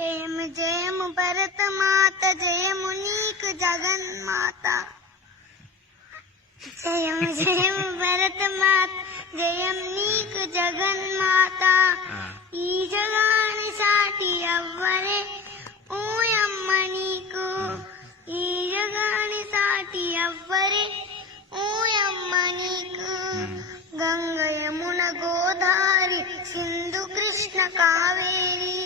జయము జయము భరతమాత, జయము నీకు జగన్మాత. జయము జయము భరతమాత, జయం నీకు జగన్మాత. ఈ జగాని సాటి అవ్వరే ఓయమ్మ నీకు, ఈ జగాని సాటి అవ్వరే ఓయమ్మ నీకు. గంగ యమున గోదావరి సింధు కృష్ణ కావేరి,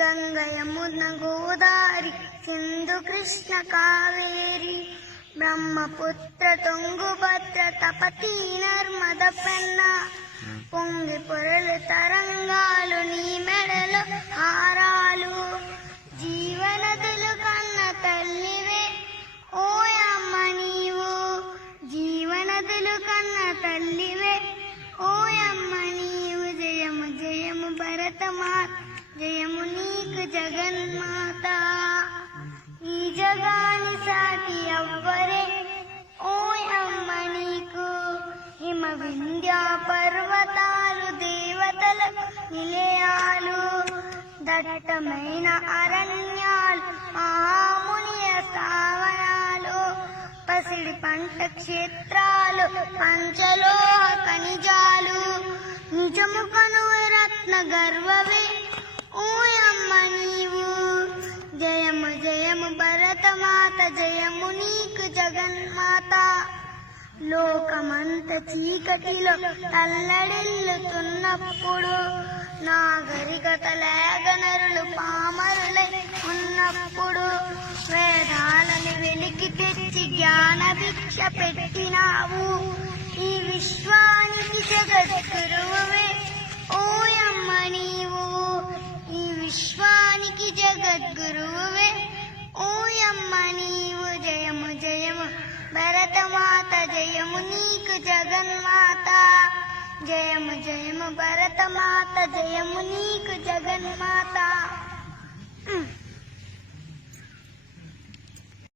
గంగ యమున గోదావరి సింధు కృష్ణ కావేరి. బ్రహ్మపుత్ర తుంగభద్ర తపతి నర్మద పెన్న, పొంగి పొరలు తరంగాలు నీ మెడలు హారాలు. జీవనదులు కన్న తల్లివే ఓయమ్మ నీవు, జీవనదులు కన్న తల్లివే ఓయమ్మ నీవు. జయము జయము భరతమాత, జయము నీకు జగన్మాత. ఈ జగాని సాటి అవ్వరే ఓయమ్మ నీకు. హిమ వింధ్య పర్వతాలు దేవతల నిలయాలు, దట్టమైన అరణ్యాలు మహామునియ స్థావరాలు. పసిడి పంట క్షేత్రాలు పంచలోహ ఖనిజాలు, నిజము కనువ రత్న గర్వవే ఓయమ్మ నీవు. జయము జయము భరతమాత, జయము నీకు జగన్మాత. లోకమంత చీకటిలో తల్లడిల్లుతున్నప్పుడు, నాగరికత లేగనరులు పామరులై ఉన్నప్పుడు, వేదాలను వెలికి తెచ్చి జ్ఞాన భిక్ష పెట్టినావు. ఈ విశ్వానికి జగద్గురువే ఓయమ్మ నీవు, ఈ విశ్వానికి జగద్గురువే ఓయమ్మ నీవు. జయము జయము భరతమాత, జయము నీకు జగన్మాత. జయము జయము భరతమాత, జయము నీకు జగన్మాత.